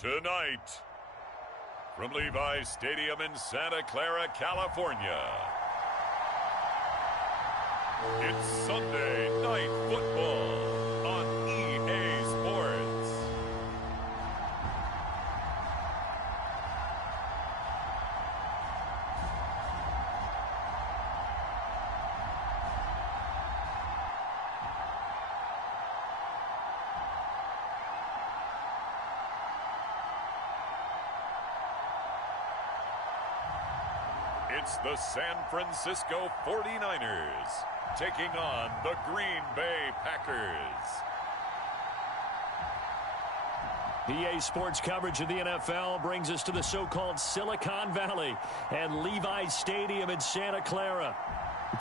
Tonight, from Levi's Stadium in Santa Clara, California, it's Sunday Night Football on EA Sports. It's the San Francisco 49ers taking on the Green Bay Packers. EA Sports coverage of the NFL brings us to the so-called Silicon Valley and Levi's Stadium in Santa Clara.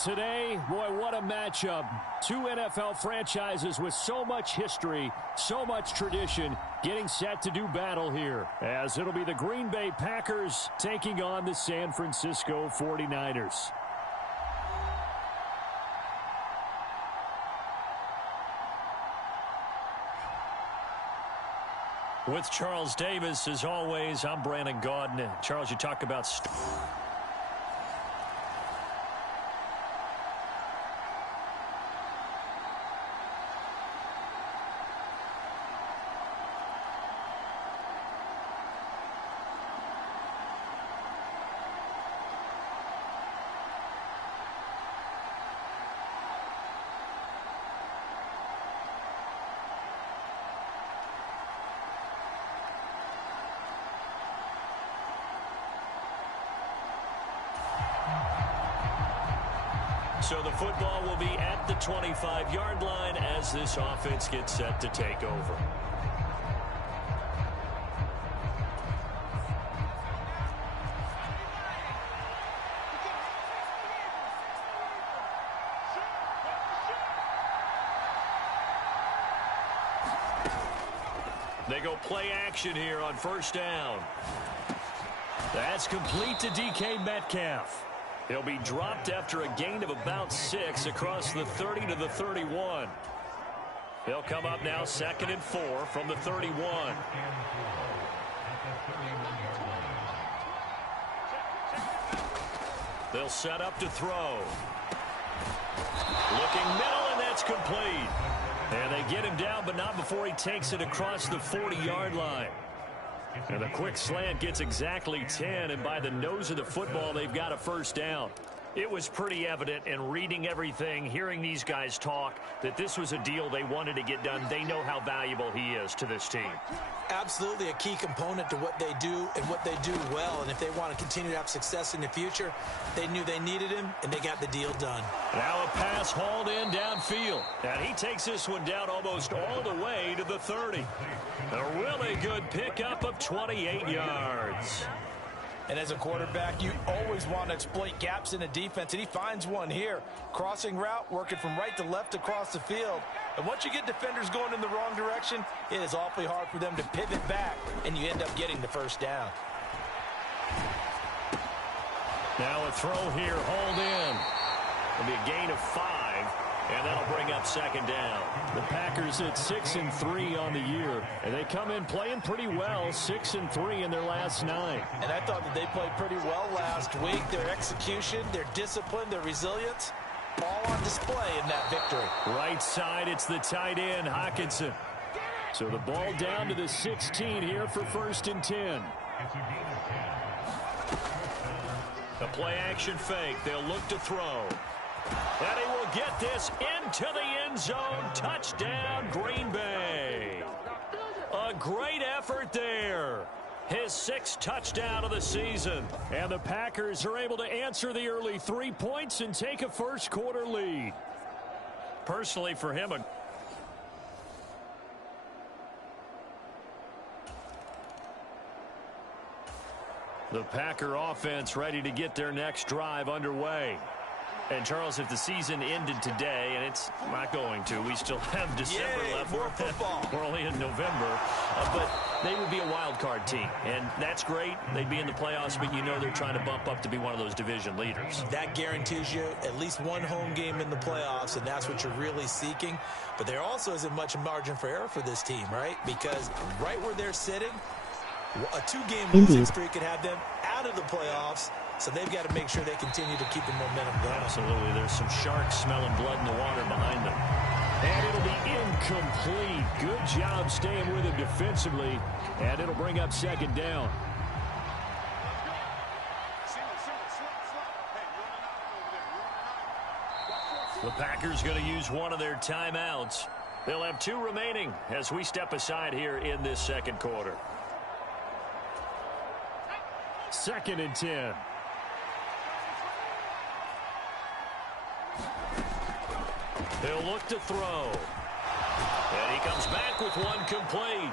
Today, boy, what a matchup. Two NFL franchises with so much history, so much tradition, getting set to do battle here, as it'll be the Green Bay Packers taking on the San Francisco 49ers. With Charles Davis, as always, I'm Brandon Gaudin. Charles, you talk about... So the football will be at the 25-yard line as this offense gets set to take over. They go play action here on first down. That's complete to DK Metcalf. He'll be dropped after a gain of about 6 across the 30 to the 31. He'll come up now 2nd and 4 from the 31. They'll set up to throw. Looking middle, and that's complete. And they get him down, but not before he takes it across the 40-yard line. And the quick slant gets exactly 10, and by the nose of the football, they've got a first down. It was pretty evident in reading everything, hearing these guys talk, that this was a deal they wanted to get done. They know how valuable he is to this team. Absolutely a key component to what they do and what they do well. And if they want to continue to have success in the future, they knew they needed him, and they got the deal done. Now a pass hauled in downfield. And he takes this one down almost all the way to the 30. A really good pickup of 28 yards. And as a quarterback, you always want to exploit gaps in the defense, and he finds one here. Crossing route, working from right to left across the field. And once you get defenders going in the wrong direction, it is awfully hard for them to pivot back, and you end up getting the first down. Now a throw here, hauled in. It'll be a gain of 5, and that'll bring up 2nd down. The Packers at 6-3 on the year, and they come in playing pretty well, 6-3 in their last 9. And I thought that they played pretty well last week. Their execution, their discipline, their resilience, all on display in that victory. Right side, it's the tight end, Hockenson. So the ball down to the 16 here for 1st and 10. A play-action fake. They'll look to throw. And he will get this into the end zone. Touchdown, Green Bay. A great effort there. His 6th touchdown of the season. And the Packers are able to answer the early 3 points and take a first-quarter lead. Personally, for him, the Packer offense ready to get their next drive underway. And, Charles, if the season ended today, and it's not going to, we still have December left. More football. We're only in November. But they would be a wild card team, and that's great. They'd be in the playoffs, but you know they're trying to bump up to be one of those division leaders. That guarantees you at least one home game in the playoffs, and that's what you're really seeking. But there also isn't much margin for error for this team, right? Because right where they're sitting, A 2-game losing streak could have them out of the playoffs, so they've got to make sure they continue to keep the momentum going. Absolutely. There's some sharks smelling blood in the water behind them. And it'll be incomplete. Good job staying with him defensively, and it'll bring up second down. The Packers going to use one of their timeouts. They'll have 2 remaining as we step aside here in this second quarter. 2nd and 10. He'll look to throw. And he comes back with one complete.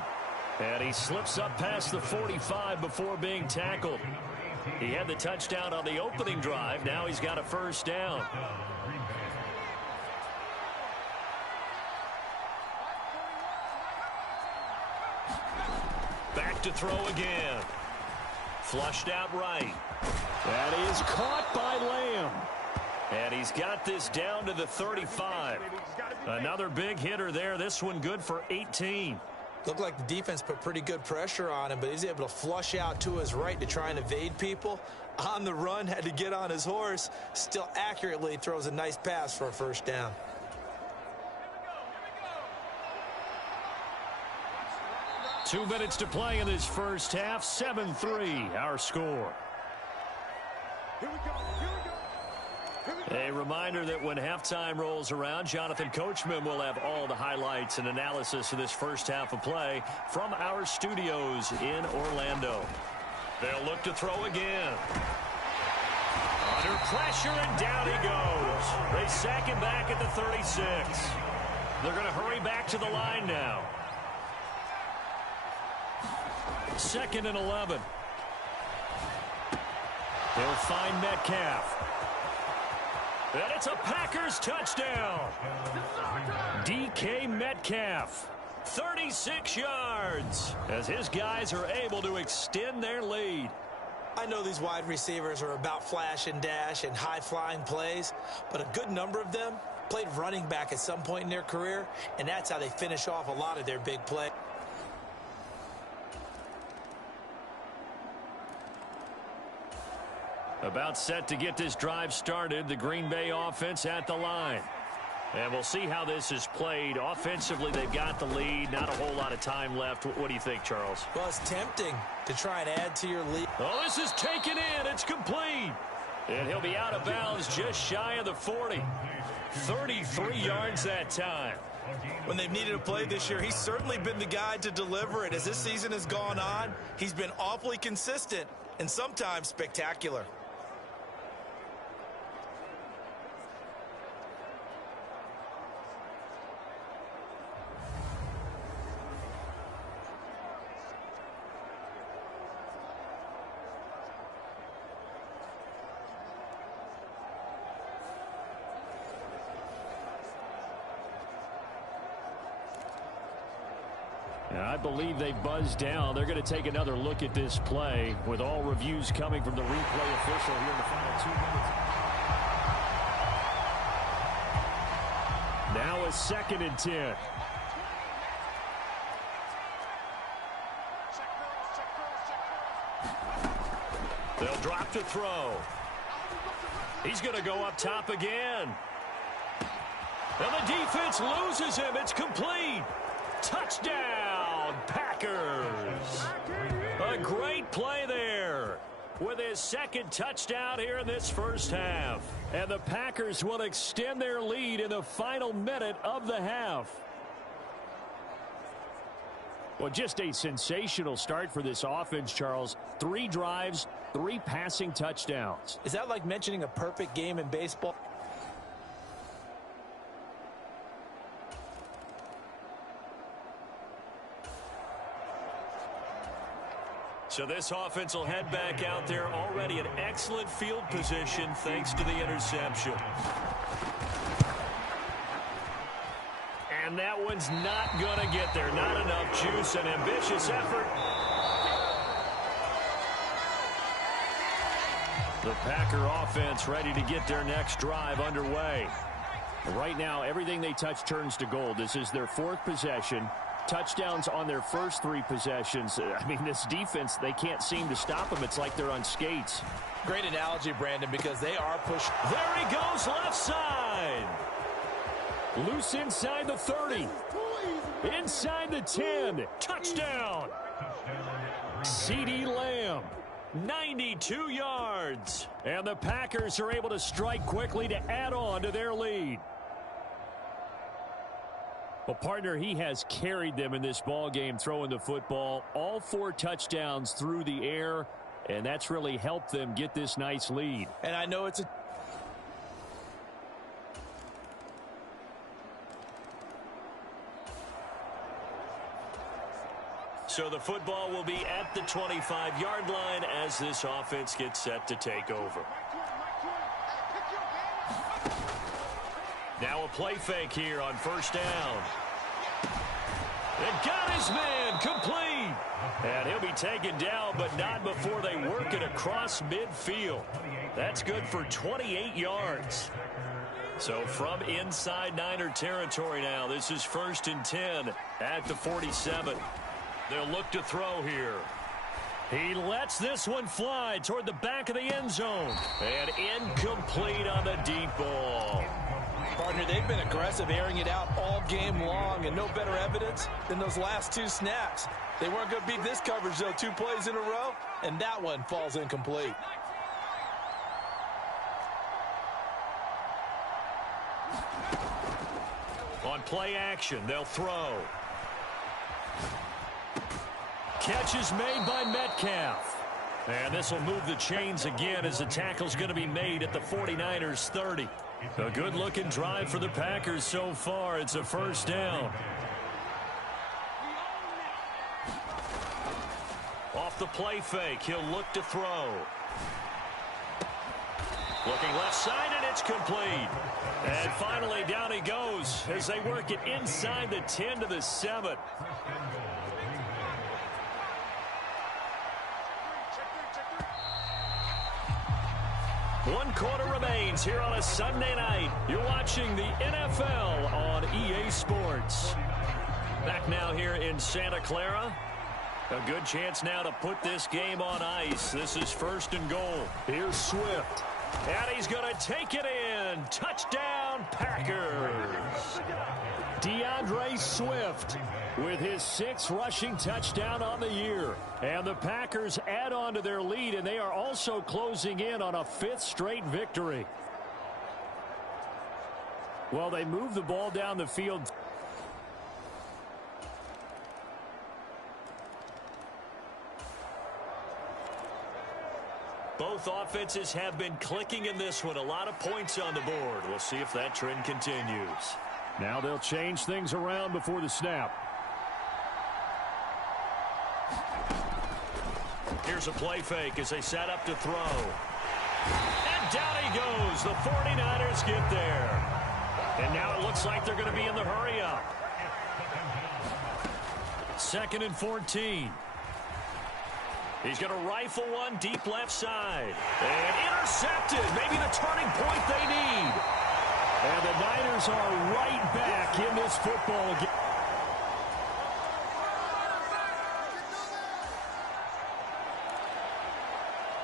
And he slips up past the 45 before being tackled. He had the touchdown on the opening drive. Now he's got a first down. Back to throw again. Flushed out right. That is caught by Lamb. And he's got this down to the 35. Another big hitter there. This one good for 18. Looked like the defense put pretty good pressure on him, but he's able to flush out to his right to try and evade people. On the run, had to get on his horse. Still accurately throws a nice pass for a first down. Two minutes to play in this first half. 7-3, our score. A reminder that when halftime rolls around, Jonathan Coachman will have all the highlights and analysis of this first half of play from our studios in Orlando. They'll look to throw again. Under pressure, and down he goes. They sack him back at the 36. They're going to hurry back to the line now. 2nd and 11. He'll find Metcalf. And it's a Packers touchdown. DK Metcalf, 36 yards, as his guys are able to extend their lead. I know these wide receivers are about flash and dash and high-flying plays, but a good number of them played running back at some point in their career, and that's how they finish off a lot of their big plays. About set to get this drive started, the Green Bay offense at the line. And we'll see how this is played. Offensively, they've got the lead. Not a whole lot of time left. What do you think, Charles? Well, it's tempting to try and add to your lead. Oh, this is taken in. It's complete. And he'll be out of bounds just shy of the 40. 33 yards that time. When they've needed a play this year, he's certainly been the guy to deliver it. As this season has gone on, he's been awfully consistent and sometimes spectacular. I believe they buzzed down. They're going to take another look at this play with all reviews coming from the replay official here in the final 2 minutes. Now a 2nd and 10. They'll drop to throw. He's going to go up top again. And the defense loses him. It's complete. Touchdown, Packers. A great play there with his 2nd touchdown here in this first half. And the Packers will extend their lead in the final minute of the half. Well, just a sensational start for this offense, Charles. 3 drives, 3 passing touchdowns. Is that like mentioning a perfect game in baseball? So this offense will head back out there already in excellent field position thanks to the interception. And that one's not going to get there. Not enough juice. An ambitious effort. The Packer offense ready to get their next drive underway. Right now, everything they touch turns to gold. This is their 4th possession. touchdowns on their first 3 possessions. I mean, this defense, they can't seem to stop them. It's like they're on skates. Great analogy, Brandon, because they are pushing. There he goes, left side. Loose inside the 30. Inside the 10. Touchdown. CeeDee Lamb. 92 yards. And the Packers are able to strike quickly to add on to their lead. Well, partner, he has carried them in this ball game throwing the football. All 4 touchdowns through the air, and that's really helped them get this nice lead. And I know it's a... So the football will be at the 25-yard line as this offense gets set to take over. Now a play fake here on first down. And got his man complete. And he'll be taken down, but not before they work it across midfield. That's good for 28 yards. So from inside Niner territory now, this is 1st and 10 at the 47. They'll look to throw here. He lets this one fly toward the back of the end zone. And incomplete on the deep ball. Partner, they've been aggressive, airing it out all game long, and no better evidence than those last 2 snaps. They weren't going to beat this coverage, though, 2 plays in a row, and that one falls incomplete. On play action, they'll throw. Catch is made by Metcalf. And this will move the chains again as the tackle's going to be made at the 49ers 30. A good-looking drive for the Packers so far. It's a first down. Off the play fake, he'll look to throw. Looking left side, and it's complete. And finally, down he goes as they work it inside the 10 to the 7. One quarter remains here on a Sunday night. You're watching the NFL on EA Sports. Back now here in Santa Clara. A good chance now to put this game on ice. This is 1st and goal. Here's Swift. And he's going to take it in. Touchdown, Packers. DeAndre Swift with his 6th rushing touchdown on the year. And the Packers add on to their lead, and they are also closing in on a 5th straight victory. Well, they move the ball down the field. Both offenses have been clicking in this one. A lot of points on the board. We'll see if that trend continues. Now they'll change things around before the snap. Here's a play fake as they set up to throw. And down he goes. The 49ers get there. And now it looks like they're going to be in the hurry up. 2nd and 14. He's going to rifle one deep left side. And intercepted. Maybe the turning point they need. And the Niners are right back in this football game.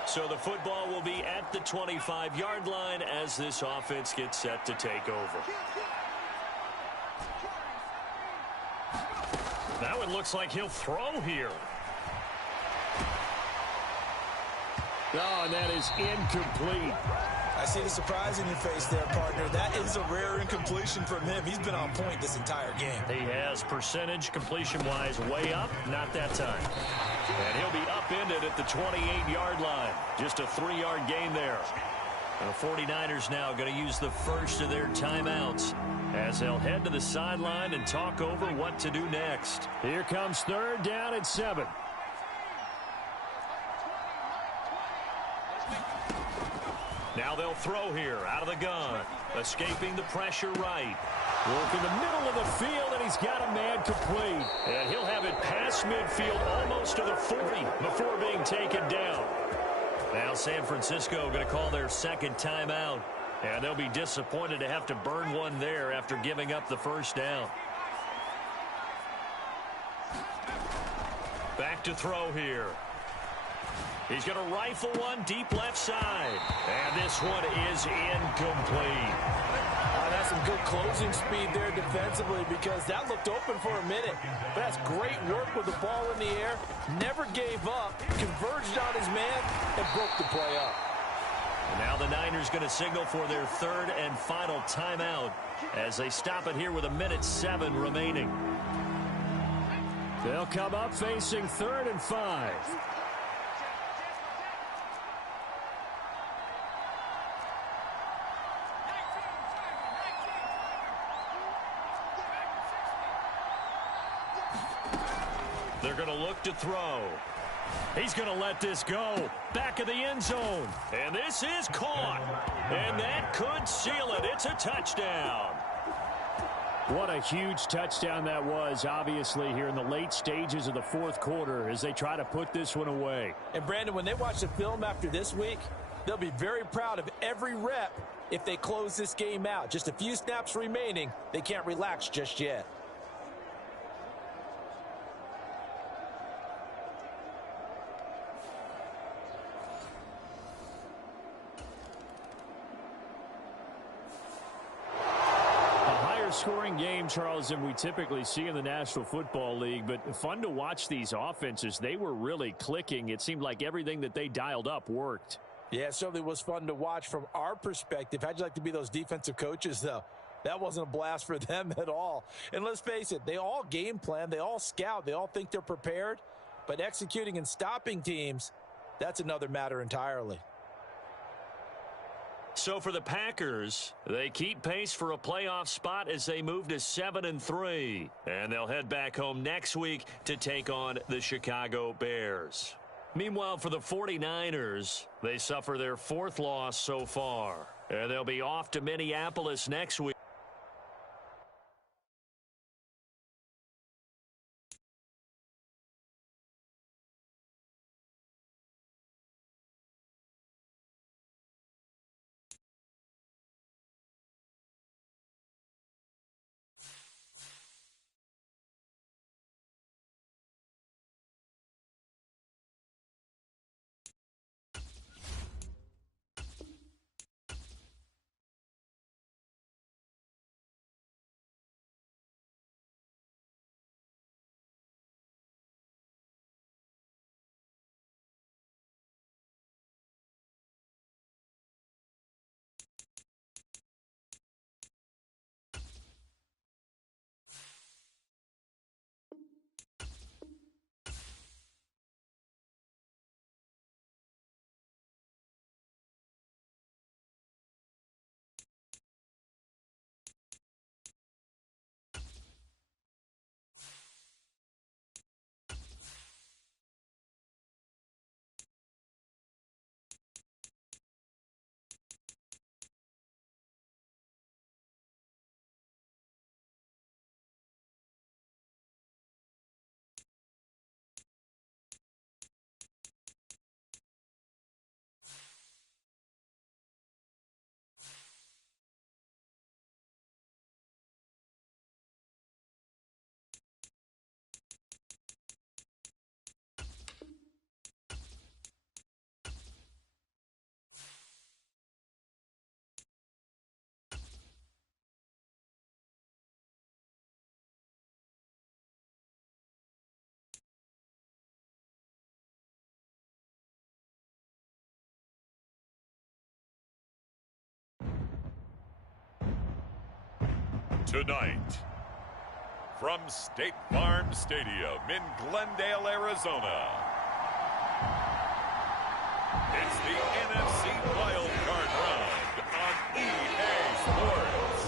So the football will be at the 25-yard line as this offense gets set to take over. Now it looks like he'll throw here. Oh, and that is incomplete. I see the surprise in your face there, partner. That is a rare incompletion from him. He's been on point this entire game. He has percentage completion-wise way up, not that time. And he'll be upended at the 28-yard line. Just a 3-yard gain there. And the 49ers now going to use the first of their timeouts as they'll head to the sideline and talk over what to do next. Here comes 3rd down at 7. Now they'll throw here out of the gun. Escaping the pressure right. Work in the middle of the field, and he's got a man complete. And he'll have it past midfield almost to the 40 before being taken down. Now San Francisco going to call their 2nd timeout. And they'll be disappointed to have to burn one there after giving up the first down. to throw here. He's going to rifle one deep left side. And this one is incomplete. That's some good closing speed there defensively because that looked open for a minute. But that's great work with the ball in the air. Never gave up, converged on his man, and broke the play up. And now the Niners going to signal for their third and final timeout as they stop it here with 1:07 remaining. They'll come up facing 3rd and 5. They're going to look to throw. He's going to let this go. Back of the end zone. And this is caught. And that could seal it. It's a touchdown. What a huge touchdown that was, obviously, here in the late stages of the 4th quarter as they try to put this one away. And, Brandon, when they watch the film after this week, they'll be very proud of every rep if they close this game out. Just a few snaps remaining. They can't relax just yet. Scoring game, Charles, than we typically see in the National Football League, but fun to watch these offenses. They were really clicking. It seemed like everything that they dialed up worked. Yeah, it certainly was fun to watch from our perspective. How'd you like to be those defensive coaches, though? That wasn't a blast for them at all. And let's face it, they all game plan, they all scout, they all think they're prepared, but executing and stopping teams, that's another matter entirely. So for the Packers, they keep pace for a playoff spot as they move to 7-3. And they'll head back home next week to take on the Chicago Bears. Meanwhile, for the 49ers, they suffer their 4th loss so far. And they'll be off to Minneapolis next week. Tonight, from State Farm Stadium in Glendale, Arizona, it's the NFC Wild Card Round on EA Sports.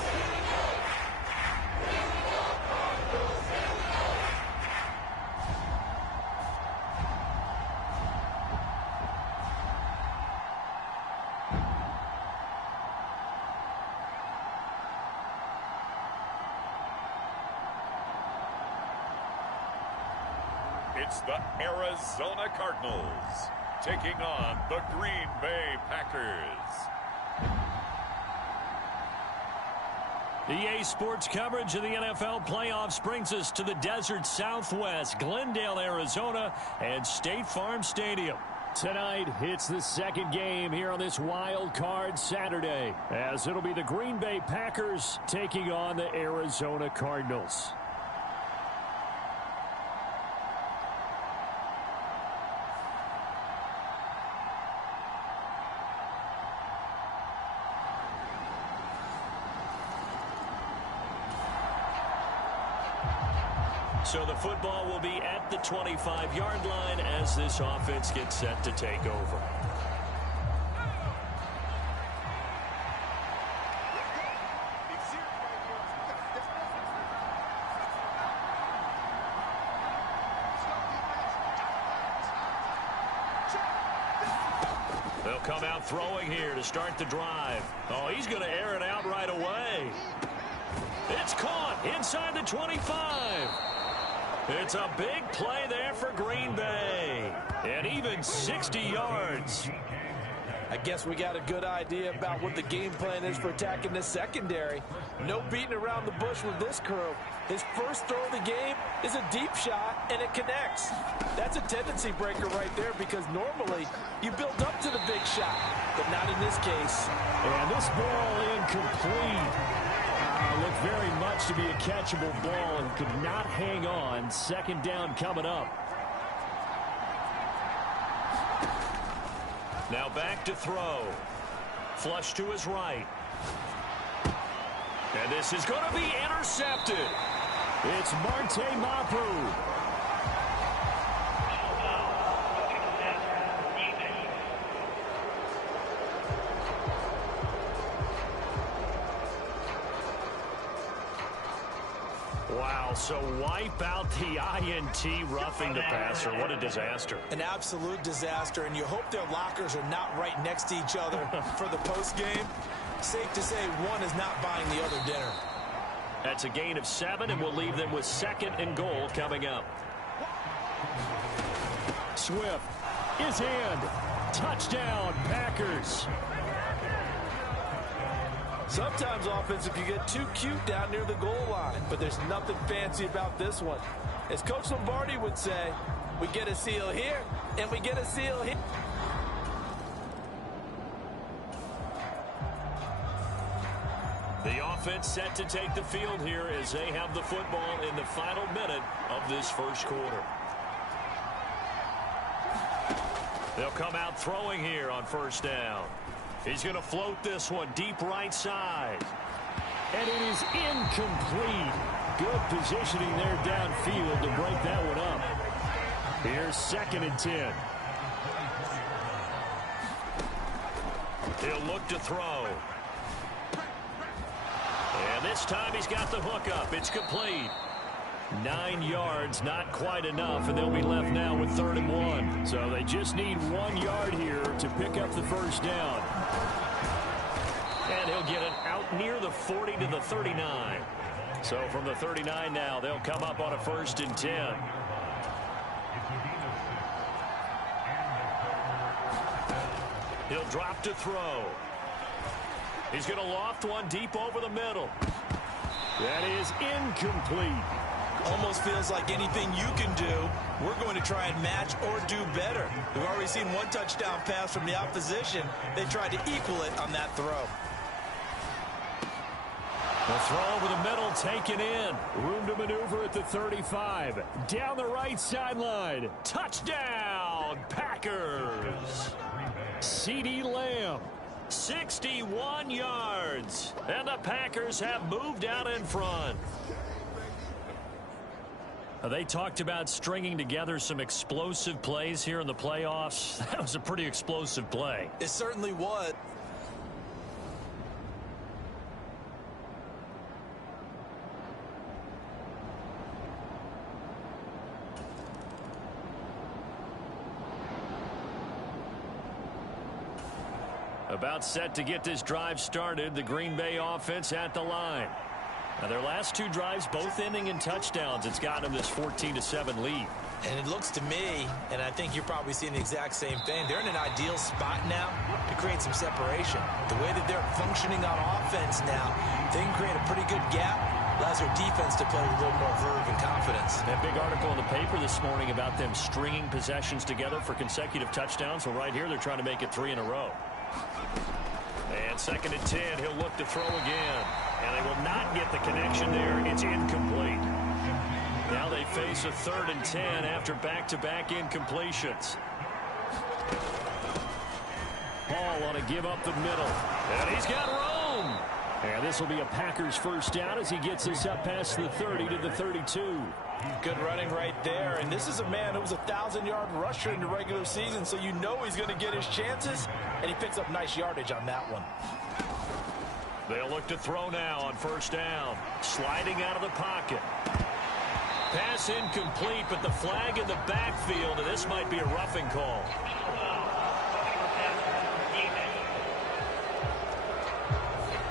It's the Arizona Cardinals taking on the Green Bay Packers. EA Sports coverage of the NFL playoffs brings us to the desert Southwest, Glendale, Arizona, and State Farm Stadium. Tonight, it's the second game here on this wild card Saturday, as it'll be the Green Bay Packers taking on the Arizona Cardinals. So the football will be at the 25-yard line as this offense gets set to take over. They'll come out throwing here to start the drive. Oh, he's going to air it out right away. It's caught inside the 25. It's a big play there for Green Bay. And even 60 yards. I guess we got a good idea about what the game plan is for attacking this secondary. No beating around the bush with this crew. His first throw of the game is a deep shot, and it connects. That's a tendency breaker right there because normally you build up to the big shot, but not in this case. And this ball incomplete. Looked very much to be a catchable ball and could not hang on. Second down coming up. Now back to throw. Flush to his right. And this is going to be intercepted. It's Marte Mapu. Wow, so wipe out the INT roughing the passer. What a disaster. An absolute disaster, and you hope their lockers are not right next to each other for the postgame. Safe to say one is not buying the other dinner. That's a gain of 7, and we'll leave them with 2nd and goal coming up. Swift is in. Touchdown, Packers. Sometimes offensive, you get too cute down near the goal line, but there's nothing fancy about this one. As Coach Lombardi would say, we get a seal here, and we get a seal here. The offense set to take the field here as they have the football in the final minute of this first quarter. They'll come out throwing here on first down. He's going to float this one deep right side. And it is incomplete. Good positioning there downfield to break that one up. Here's 2nd and 10. He'll look to throw. And this time he's got the hook up. It's complete. 9 yards, not quite enough, and they'll be left now with 3rd and 1. So they just need 1 yard here to pick up the first down. And he'll get it out near the 40 to the 39. So from the 39 now, they'll come up on a 1st and 10. He'll drop to throw. He's going to loft one deep over the middle. That is incomplete. Almost feels like anything you can do, we're going to try and match or do better. We've already seen one touchdown pass from the opposition. They tried to equal it on that throw. The throw over the middle taken in. Room to maneuver at the 35. Down the right sideline. Touchdown, Packers. CeeDee Lamb. 61 yards. And the Packers have moved out in front. They talked about stringing together some explosive plays here in the playoffs. That was a pretty explosive play. It certainly was. About set to get this drive started, the Green Bay offense at the line. Now, their last 2 drives, both ending in touchdowns. It's gotten them this 14-7 lead. And it looks to me, and I think you're probably seeing the exact same thing, they're in an ideal spot now to create some separation. The way that they're functioning on offense now, they can create a pretty good gap. Allows their defense to play with a little more verve and confidence. That big article in the paper this morning about them stringing possessions together for consecutive touchdowns. Well, right here, they're trying to make it 3 in a row. And 2nd and 10, he'll look to throw again. And they will not get the connection there. It's incomplete. Now they face a 3rd and 10 after back-to-back incompletions. Ball on a give up the middle. And he's got room. And this will be a Packers first down as he gets us up past the 30 to the 32. Good running right there. And this is a man who was a 1,000-yard rusher in the regular season, so you know he's going to get his chances. And he picks up nice yardage on that one. They'll look to throw now on first down. Sliding out of the pocket. Pass incomplete, but the flag in the backfield, and this might be a roughing call.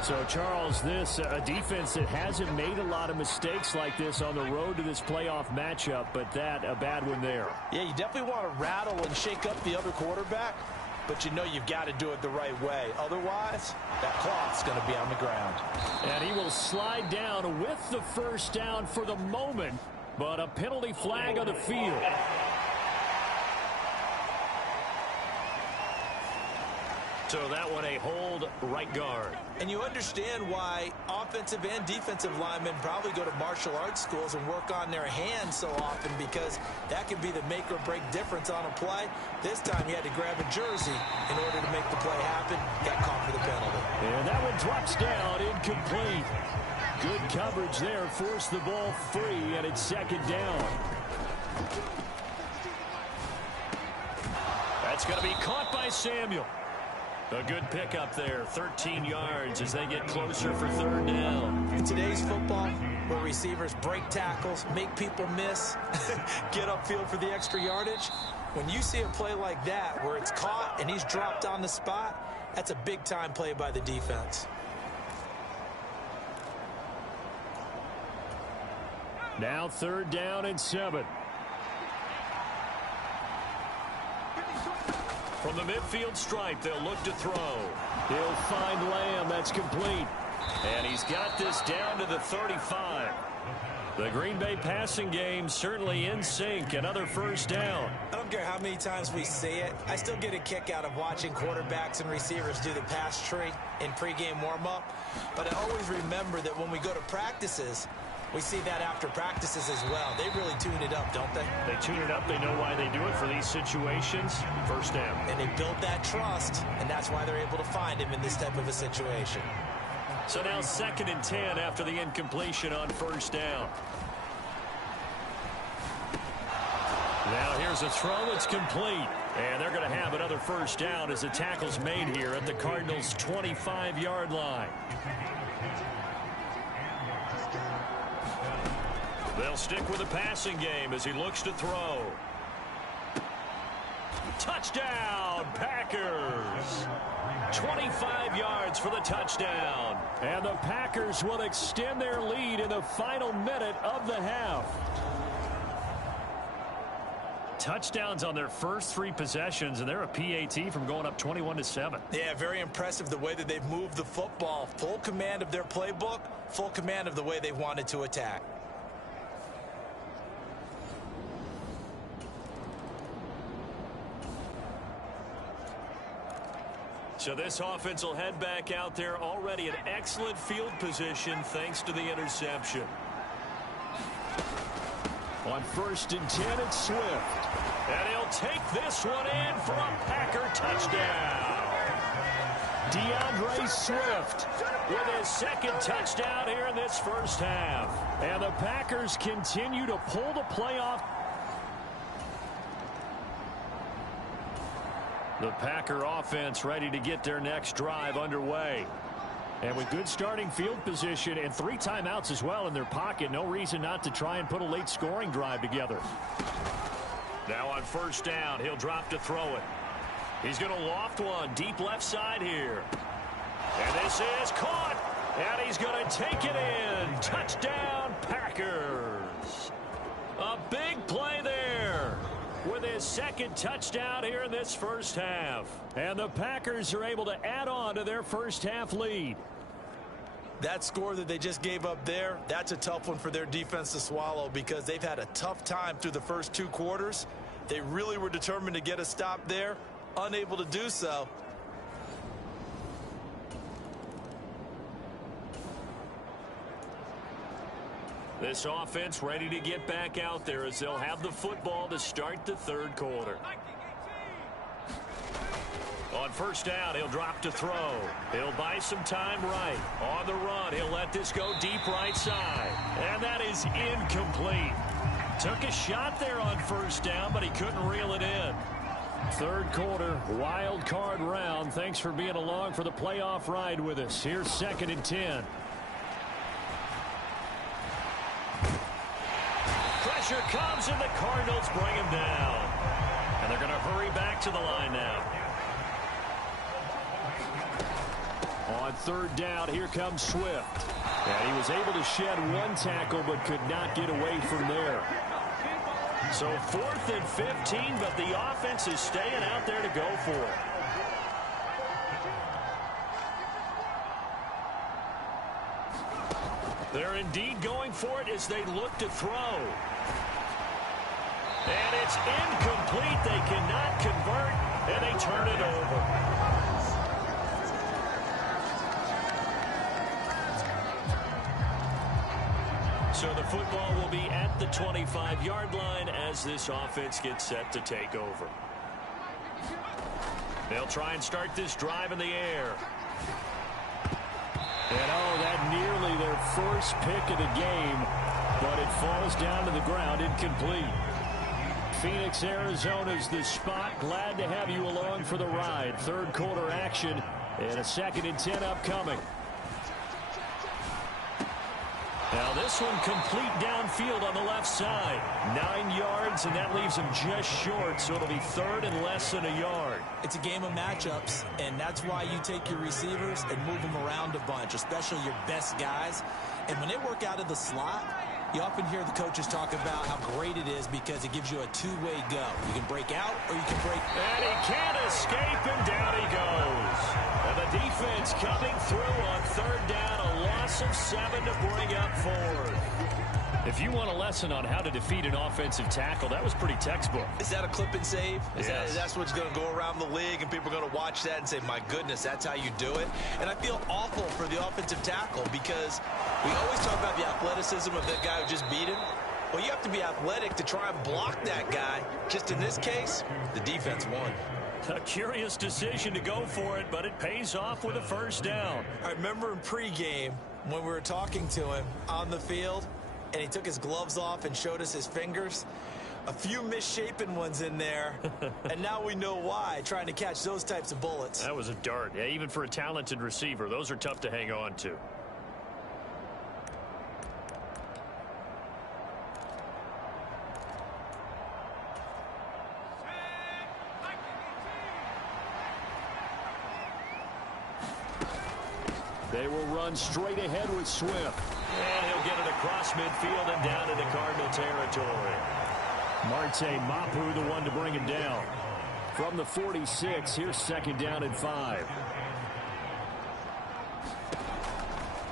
So, Charles, this a defense that hasn't made a lot of mistakes like this on the road to this playoff matchup, but that a bad one there. Yeah, you definitely want to rattle and shake up the other quarterback, but you know you've got to do it the right way. Otherwise, that cloth's going to be on the ground. And he will slide down with the first down for the moment, but a penalty flag on the field. So that one a hold right guard. And you understand why offensive and defensive linemen probably go to martial arts schools and work on their hands so often, because that can be the make or break difference on a play. This time he had to grab a jersey in order to make the play happen. Got caught for the penalty. And that one drops down, incomplete. Good coverage there, forced the ball free, and it's 2nd down. That's going to be caught by Samuel. A good pickup there, 13 yards as they get closer for 3rd down. In today's football, where receivers break tackles, make people miss, get upfield for the extra yardage, when you see a play like that where it's caught and he's dropped on the spot, that's a big-time play by the defense. Now 3rd down and 7. From the midfield stripe, they'll look to throw. He'll find Lamb. That's complete. And he's got this down to the 35. The Green Bay passing game certainly in sync. Another first down. I don't care how many times we see it. I still get a kick out of watching quarterbacks and receivers do the pass tree in pregame warm-up. But I always remember that when we go to practices, we see that after practices as well. They really tune it up, don't they? They tune it up. They know why they do it for these situations. First down. And they build that trust, and that's why they're able to find him in this type of a situation. So now 2nd and 10 after the incompletion on first down. Now here's a throw. It's complete. And they're going to have another first down as the tackle's made here at the Cardinals' 25-yard line. They'll stick with the passing game as he looks to throw. Touchdown, Packers! 25 yards for the touchdown. And the Packers will extend their lead in the final minute of the half. Touchdowns on their first 3 possessions, and they're a PAT from going up 21-7. Yeah, very impressive the way that they've moved the football. Full command of their playbook, full command of the way they wanted to attack. So this offense will head back out there, already in excellent field position thanks to the interception. On 1st and 10, it's Swift. And he'll take this one in for a Packer touchdown. DeAndre Swift with his 2nd touchdown here in this first half. And the Packers continue to pull the playoff. The Packer offense ready to get their next drive underway. And with good starting field position and 3 timeouts as well in their pocket, no reason not to try and put a late scoring drive together. Now on first down, he'll drop to throw it. He's going to loft one deep left side here. And this is caught. And he's going to take it in. Touchdown, Packers. A big play there. his second touchdown here in this first half. And the Packers are able to add on to their first half lead. That score that they just gave up there, that's a tough one for their defense to swallow because they've had a tough time through the first 2 quarters. They really were determined to get a stop there, unable to do so. This offense ready to get back out there as they'll have the football to start the third quarter. On first down, he'll drop to throw. He'll buy some time right. On the run, he'll let this go deep right side. And that is incomplete. Took a shot there on first down, but he couldn't reel it in. Third quarter, wild card round. Thanks for being along for the playoff ride with us. Here's 2nd and 10. Pressure comes, and the Cardinals bring him down. And they're going to hurry back to the line now. On third down, here comes Swift. And he was able to shed 1 tackle, but could not get away from there. So 4th and 15, but the offense is staying out there to go for it. They're indeed going for it as they look to throw. And it's incomplete. They cannot convert, and they turn it over. So the football will be at the 25-yard line as this offense gets set to take over. They'll try and start this drive in the air. And that nearly their first pick of the game, but it falls down to the ground incomplete. Phoenix, Arizona's the spot. Glad to have you along for the ride. Third quarter action and a 2nd and 10 upcoming. Now this one complete downfield on the left side. 9 yards, and that leaves him just short, so it'll be 3rd and less than a yard. It's a game of matchups, and that's why you take your receivers and move them around a bunch, especially your best guys. And when they work out of the slot, you often hear the coaches talk about how great it is because it gives you a 2-way go. You can break out or you can break. And he can't escape, and down he goes. And the defense coming through on third down, a loss of 7 to bring up 4th. If you want a lesson on how to defeat an offensive tackle, that was pretty textbook. Is that a clip and save? Yes. That's what's going to go around the league, and people are going to watch that and say, my goodness, that's how you do it. And I feel awful for the offensive tackle because we always talk about the athleticism of that guy who just beat him. Well, you have to be athletic to try and block that guy. Just in this case, the defense won. A curious decision to go for it, but it pays off with a first down. I remember in pregame when we were talking to him on the field, and he took his gloves off and showed us his fingers. A few misshapen ones in there, and now we know why, trying to catch those types of bullets. That was a dart. Yeah, even for a talented receiver, those are tough to hang on to. They will run straight ahead with Swift. And he'll get it across midfield and down into Cardinal territory. Marte Mapu, the one to bring him down. From the 46, here's 2nd down and 5.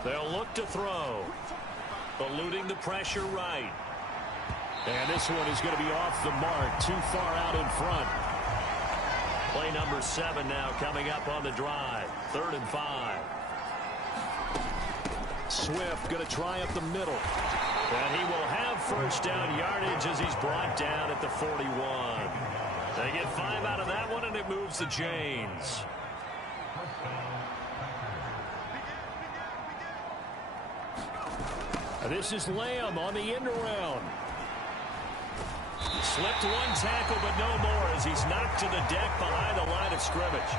They'll look to throw. Eluding the pressure right. And this one is going to be off the mark, too far out in front. Play number 7 now coming up on the drive. 3rd and 5. Swift going to try up the middle. And he will have first down yardage as he's brought down at the 41. They get 5 out of that one, and it moves the chains. This is Lamb on the end around. Slipped one tackle, but no more as he's knocked to the deck behind the line of scrimmage.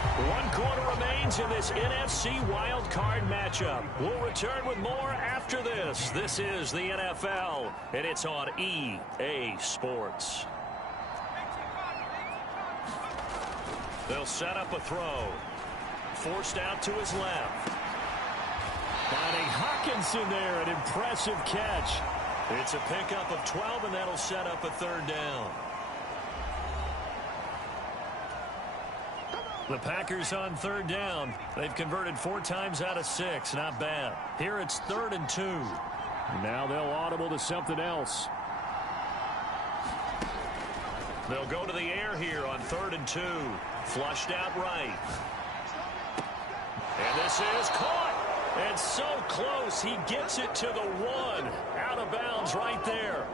1 quarter remains in this NFC wild card matchup. We'll return with more after this. This is the NFL, and it's on EA Sports. They'll set up a throw. Forced out to his left. Finding Hawkinson there, an impressive catch. It's a pickup of 12, and that'll set up a 3rd down. The Packers on third down. They've converted 4 times out of 6. Not bad. Here it's 3rd and 2. Now they'll audible to something else. They'll go to the air here on 3rd and 2. Flushed out right. And this is caught. And so close. He gets it to the 1. Out of bounds right there.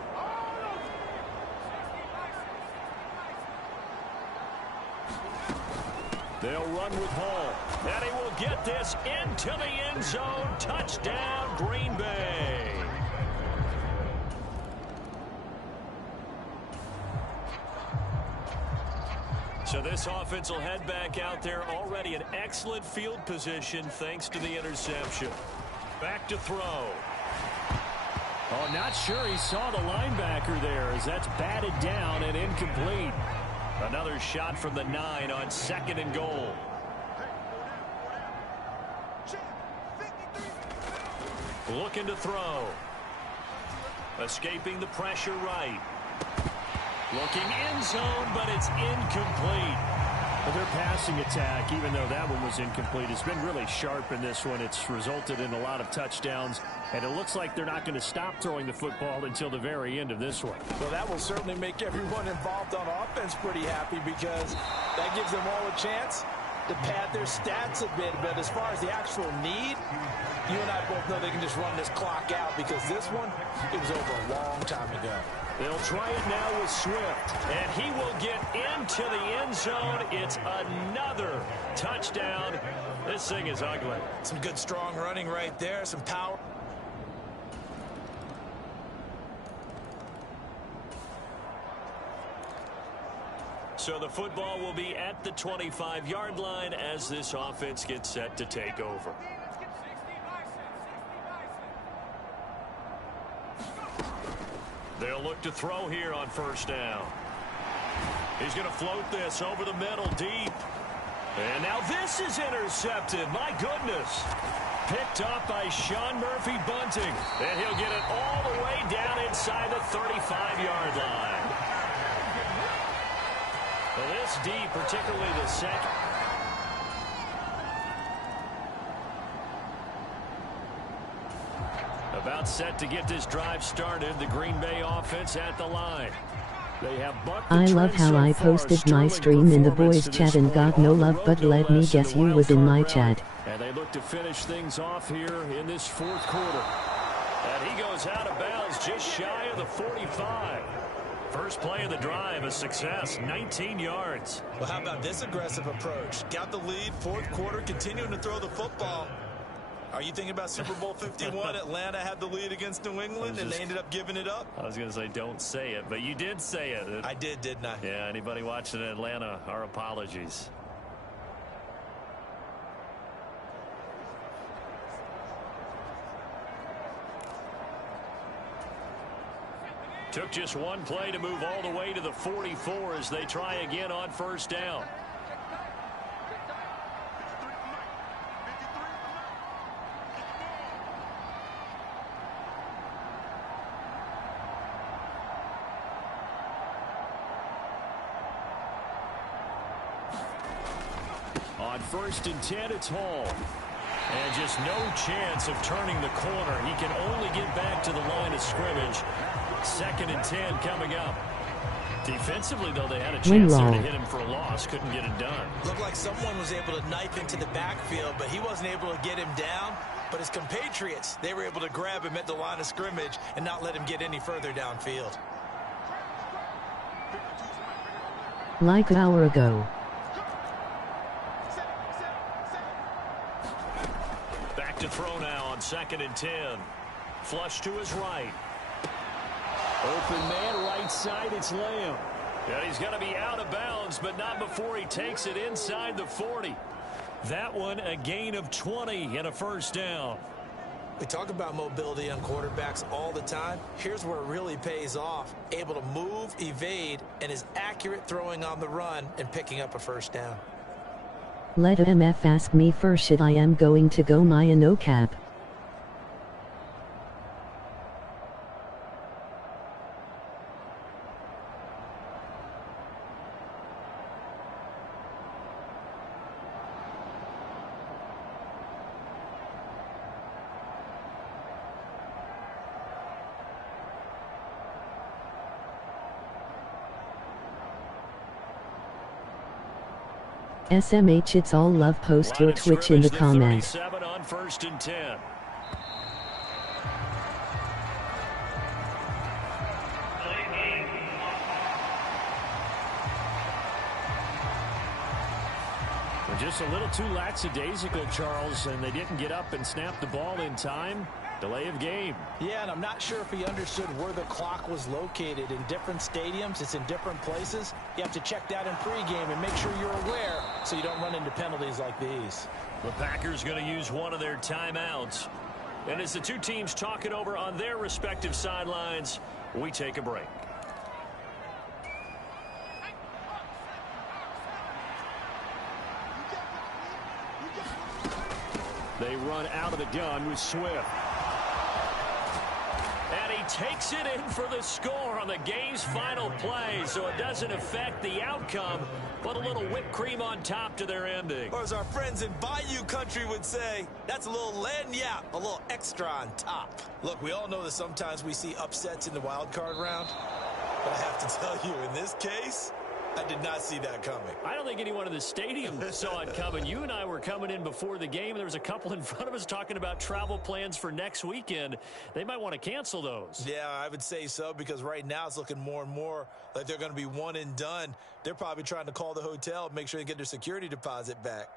They'll run with Hall. And he will get this into the end zone. Touchdown, Green Bay. So this offense will head back out there. Already an excellent field position thanks to the interception. Back to throw. Oh, not sure he saw the linebacker there as that's batted down and incomplete. Another shot from the 9 on 2nd and goal. Looking to throw. Escaping the pressure right. Looking end zone, but it's incomplete. Well, their passing attack, even though that one was incomplete, has been really sharp in this one. It's resulted in a lot of touchdowns, and it looks like they're not going to stop throwing the football until the very end of this one. Well, that will certainly make everyone involved on offense pretty happy because that gives them all a chance to pad their stats a bit. But as far as the actual need, you and I both know they can just run this clock out because this one, it was over a long time ago. They'll try it now with Swift, and he will get into the end zone. It's another touchdown. This thing is ugly. Some good strong running right there, some power. So the football will be at the 25-yard line as this offense gets set to take over. They'll look to throw here on 1st down. He's going to float this over the middle deep. And now this is intercepted. My goodness. Picked up by Sean Murphy Bunting. And he'll get it all the way down inside the 35-yard line. Well, this deep, particularly the second. About set to get this drive started. The Green Bay offense at the line. They have bucked the I love trend how so I far. posted my Sterling stream in the performance boys to this chat and got point no on the love, road but to let me last guess in the you was in wild my card chat. And they look to finish things off here in this 4th quarter. And he goes out of bounds just shy of the 45. First play of the drive, a success, 19 yards. Well, how about this aggressive approach? Got the lead, 4th quarter, continuing to throw the football. Are you thinking about Super Bowl 51? Atlanta had the lead against New England, and they ended up giving it up? I was going to say don't say it, but you did say it. I did, didn't I? Yeah, anybody watching in Atlanta, our apologies. Took just one play to move all the way to the 44 as they try again on 1st down. On 1st and 10, it's Hall. And just no chance of turning the corner. He can only get back to the line of scrimmage. 2nd and 10 coming up. Defensively, though, they had a chance there to hit him for a loss. Couldn't get it done. Looked like someone was able to knife into the backfield, but he wasn't able to get him down. But his compatriots, they were able to grab him at the line of scrimmage and not let him get any further downfield. Like an hour ago. Back to throw now on 2nd and 10. Flush to his right. Open man, right side, it's Lamb. Yeah, he's going to be out of bounds, but not before he takes it inside the 40. That one, a gain of 20 and a 1st down. We talk about mobility on quarterbacks all the time. Here's where it really pays off. Able to move, evade, and is accurate throwing on the run and picking up a 1st down. Let MF ask me first should I am going to go my no cap. SMH it's all love, post your Line of Twitch in the scrimmage, comment. 37 on 1st and 10. Just a little too lackadaisical, Charles, and they didn't get up and snap the ball in time. Delay of game. Yeah, and I'm not sure if he understood where the clock was located. In different stadiums, it's in different places. You have to check that in pregame and make sure you're aware so you don't run into penalties like these. The Packers going to use one of their timeouts. And as the two teams talk it over on their respective sidelines, we take a break. They run out of the gun with Swift. And he takes it in for the score on the game's final play, so it doesn't affect the outcome, but a little whipped cream on top to their ending. Or as our friends in Bayou Country would say, that's a little lagniappe, a little extra on top. Look, we all know that sometimes we see upsets in the wild card round, but I have to tell you, in this case, I did not see that coming. I don't think anyone in the stadium saw it coming. You and I were coming in before the game. There was a couple in front of us talking about travel plans for next weekend. They might want to cancel those. Yeah, I would say so, because right now it's looking more and more like they're going to be one and done. They're probably trying to call the hotel, make sure they get their security deposit back.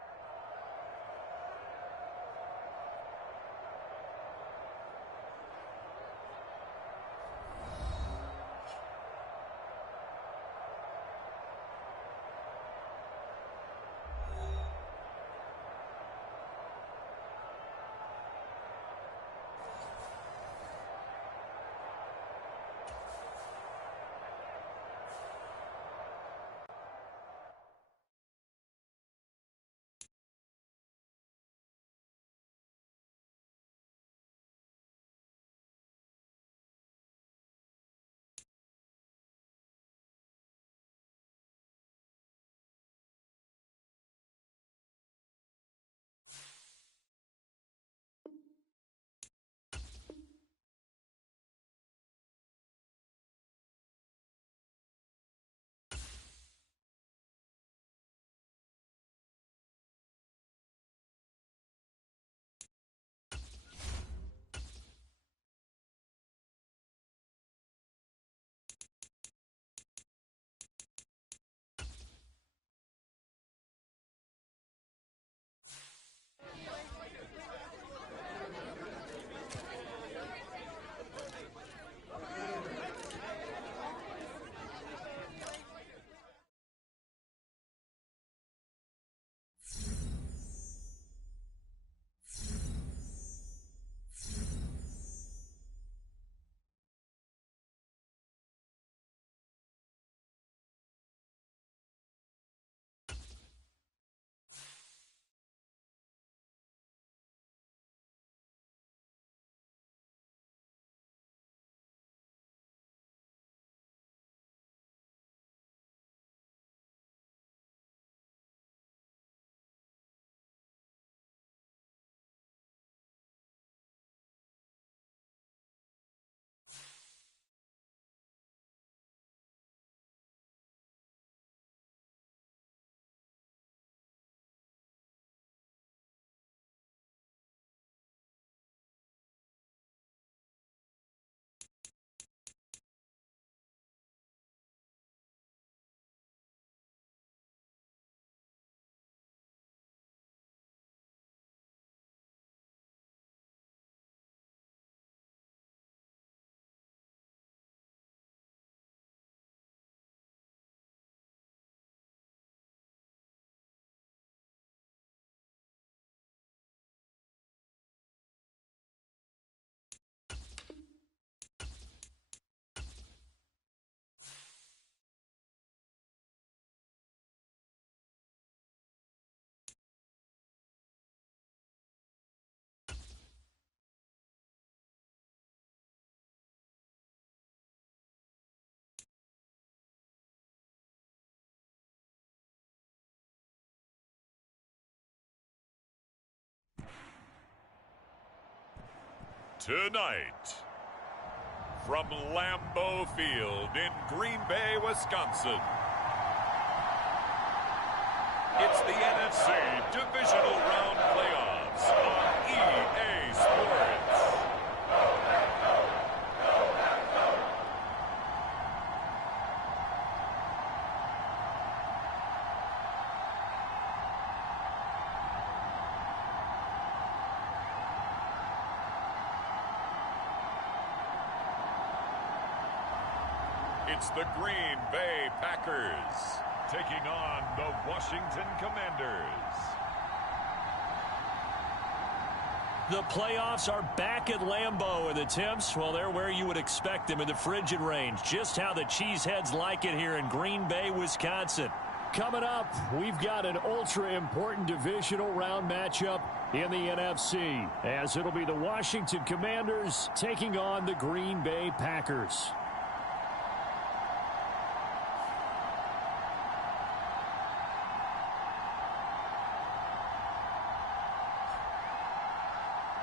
Tonight, from Lambeau Field in Green Bay, Wisconsin, It's the NFC Divisional Round Playoffs on EA Sports. It's the Green Bay Packers taking on the Washington Commanders. The playoffs are back at Lambeau, and the temps, well, they're where you would expect them in the frigid range. Just how the Cheeseheads like it here in Green Bay, Wisconsin. Coming up, we've got an ultra-important divisional round matchup in the NFC, as it'll be the Washington Commanders taking on the Green Bay Packers.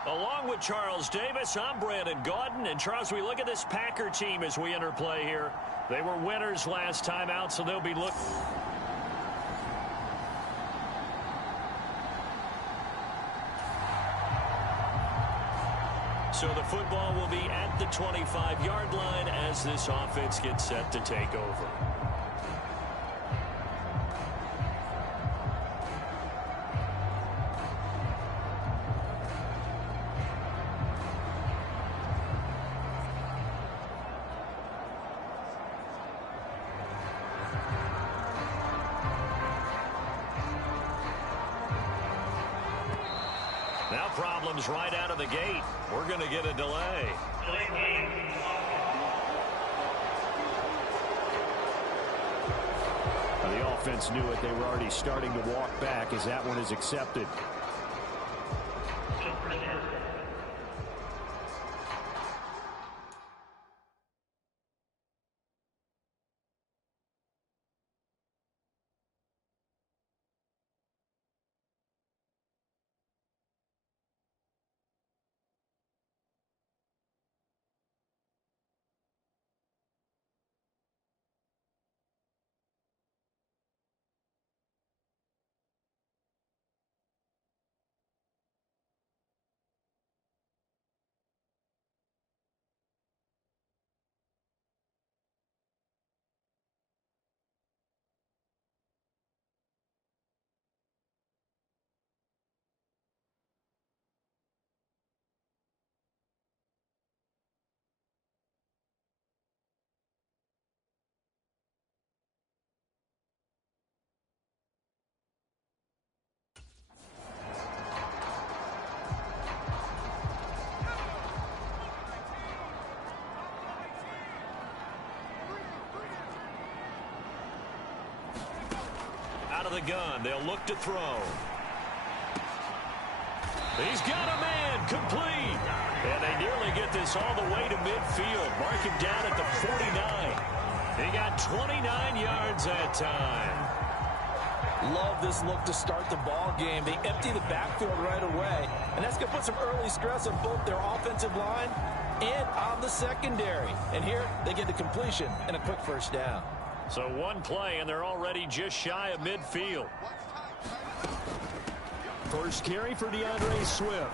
Along with Charles Davis, I'm Brandon Gaudin. And Charles, we look at this Packer team as we enter play here. They were winners last time out, so they'll be looking. So the football will be at the 25-yard line as this offense gets set to take over. Now problems right out of the gate. We're going to get a delay. The offense knew it. They were already starting to walk back as that one is accepted. Out of the gun, they'll look to throw. He's got a man, complete. And they nearly get this all the way to midfield. Mark him down at the 49. He got 29 yards that time. Love this look to start the ball game. They empty the backfield right away, and that's going to put some early stress on both their offensive line and on the secondary. And here they get the completion and a quick first down. So one play, and they're already just shy of midfield. First carry for DeAndre Swift.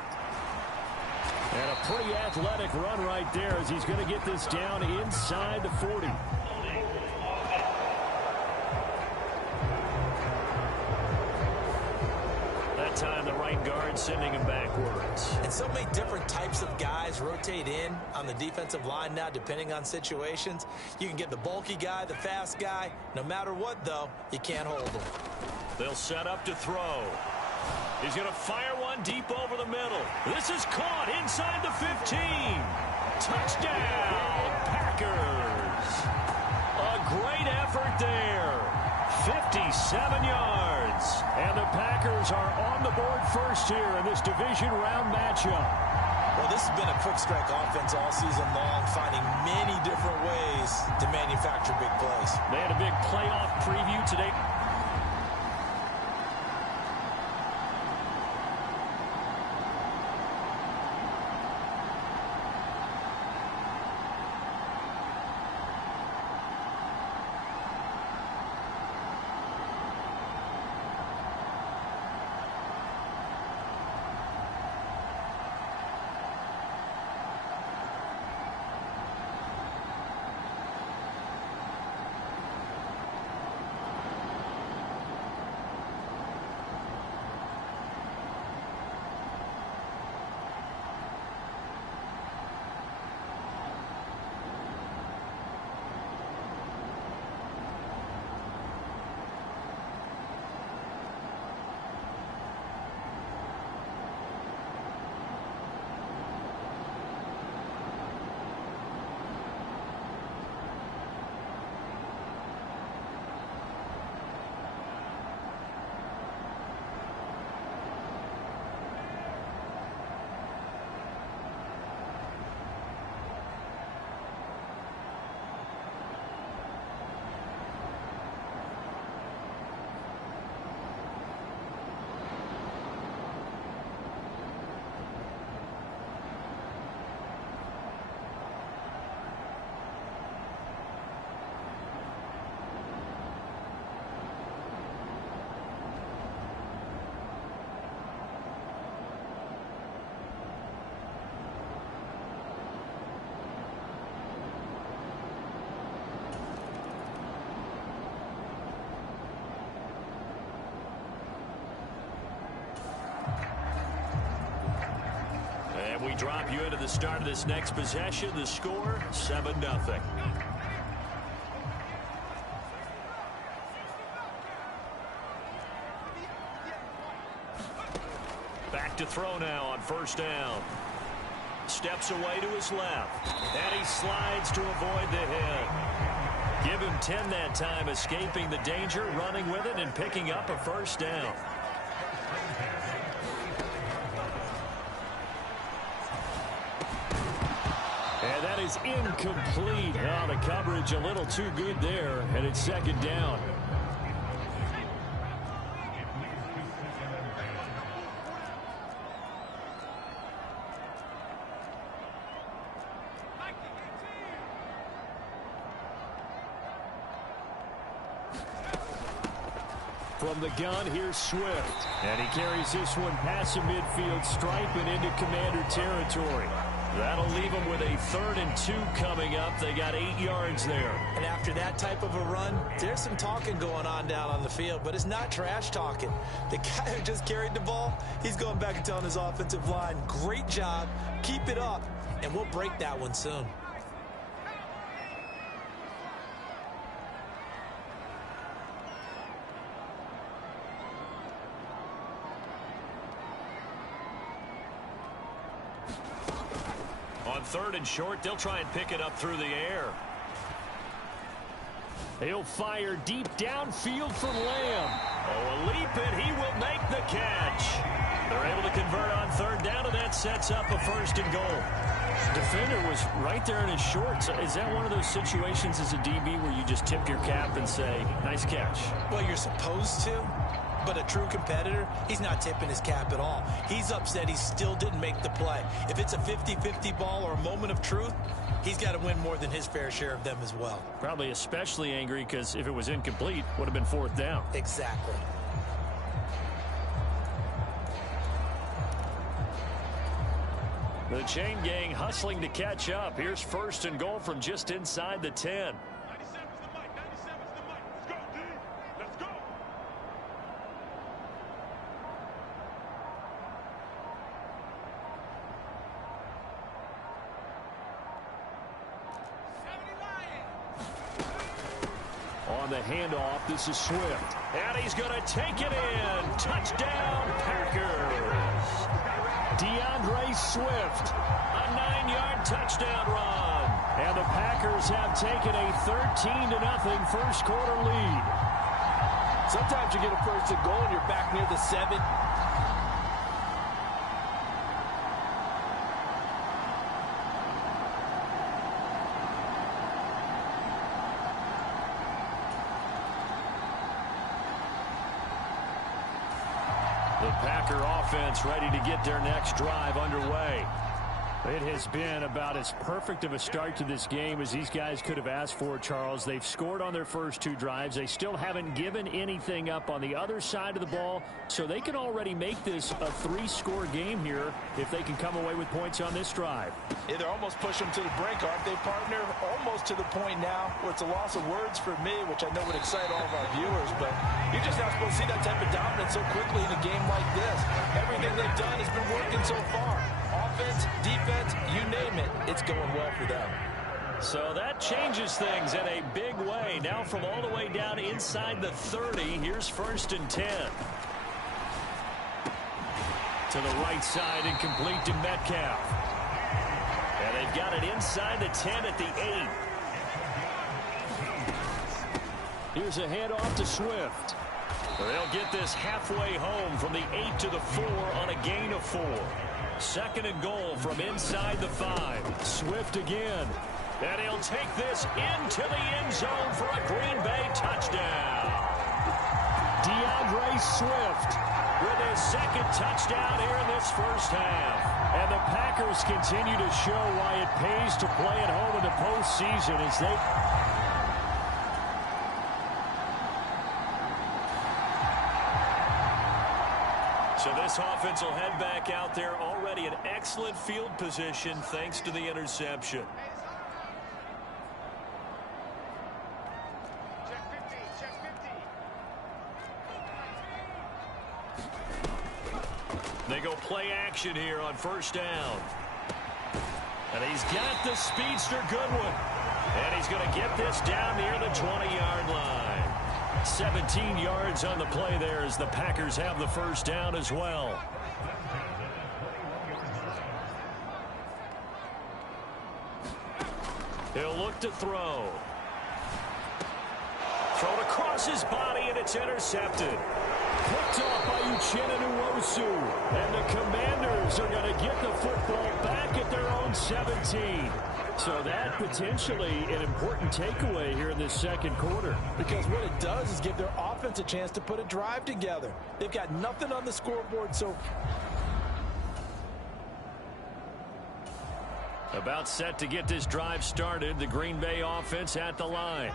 And a pretty athletic run right there as he's going to get this down inside the 40. That time the right guard sending him backwards. And so many different types of guys rotate in on the defensive line now, depending on situations. You can get the bulky guy, the fast guy. No matter what, though, you can't hold them. They'll set up to throw. He's going to fire one deep over the middle. This is caught inside the 15. Touchdown, Packers. A great effort there. 57 yards. And the Packers are on the board first here in this division round matchup. Well, this has been a quick strike offense all season long, finding many different ways to manufacture big plays. They had a big playoff preview today. And we drop you into the start of this next possession. The score, 7-0. Back to throw now on first down. Steps away to his left. And he slides to avoid the hit. Give him 10 that time, escaping the danger, running with it, and picking up a first down. And that is incomplete. Oh, the coverage a little too good there, and it's second down. From the gun, here's Swift. And he carries this one past the midfield stripe and into Commander territory. That'll leave them with a 3rd and 2 coming up. They got 8 yards there. And after that type of a run, there's some talking going on down on the field, but it's not trash talking. The guy who just carried the ball, he's going back and telling his offensive line, great job, keep it up, and we'll break that one soon. On 3rd and short, they'll try and pick it up through the air. He'll fire deep downfield for Lamb. Oh, a leap, and he will make the catch. They're able to convert on 3rd down, and that sets up a 1st and goal. Defender was right there in his shorts. Is that one of those situations as a DB where you just tip your cap and say, nice catch? Well, you're supposed to. But a true competitor, he's not tipping his cap at all. He's upset he still didn't make the play. If it's a 50-50 ball or a moment of truth, he's got to win more than his fair share of them as well. Probably especially angry because if it was incomplete, would have been 4th down. Exactly. The chain gang hustling to catch up. Here's 1st and goal from just inside the 10. On the handoff, this is Swift. And he's going to take it in. Touchdown, Packers. DeAndre Swift. A 9-yard touchdown run. And the Packers have taken a 13-0 first quarter lead. Sometimes you get a 1st and goal and you're back near the 7. The Packer offense ready to get their next drive underway. It has been about as perfect of a start to this game as these guys could have asked for, Charles. They've scored on their first 2 drives. They still haven't given anything up on the other side of the ball, so they can already make this a 3-score game here if they can come away with points on this drive. Yeah, they're almost pushing them to the brink, aren't they, partner? Almost to the point now where it's a loss of words for me, which I know would excite all of our viewers, but you're just not supposed to see that type of dominance so quickly in a game like this. Everything they've done has been working so far. Offense, defense, you name it, it's going well for them. So that changes things in a big way. Now from all the way down inside the 30, here's 1st and 10. To the right side and complete to Metcalf. And they've got it inside the 10 at the 8. Here's a handoff to Swift. They'll get this halfway home from the 8 to the 4 on a gain of 4. 2nd and goal from inside the 5. Swift again. And he'll take this into the end zone for a Green Bay touchdown. DeAndre Swift with his 2nd touchdown here in this first half. And the Packers continue to show why it pays to play at home in the postseason as they... So this offense will head back out there already in excellent field position thanks to the interception. They go play action here on 1st down. And he's got the speedster Goodwin. And he's going to get this down near the 20-yard line. 17 yards on the play there as the Packers have the first down as well. He'll look to throw. Thrown across his body, and it's intercepted. Picked off by Uchenna Nwosu. And the Commanders are going to get the football back at their own 17. So that potentially an important takeaway here in this second quarter. Because what it does is give their offense a chance to put a drive together. They've got nothing on the scoreboard so about set to get this drive started. The Green Bay offense at the line.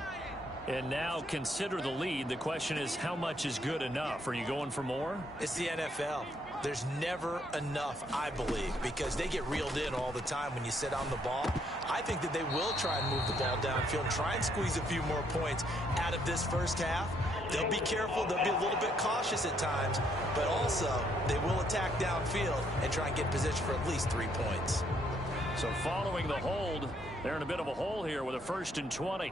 And now consider the lead. The question is, how much is good enough? Are you going for more? It's the NFL. There's never enough, I believe, because they get reeled in all the time when you sit on the ball. I think that they will try and move the ball downfield and try and squeeze a few more points out of this first half. They'll be careful. They'll be a little bit cautious at times, but also they will attack downfield and try and get position for at least 3 points. So following the hold, they're in a bit of a hole here with a 1st and 20.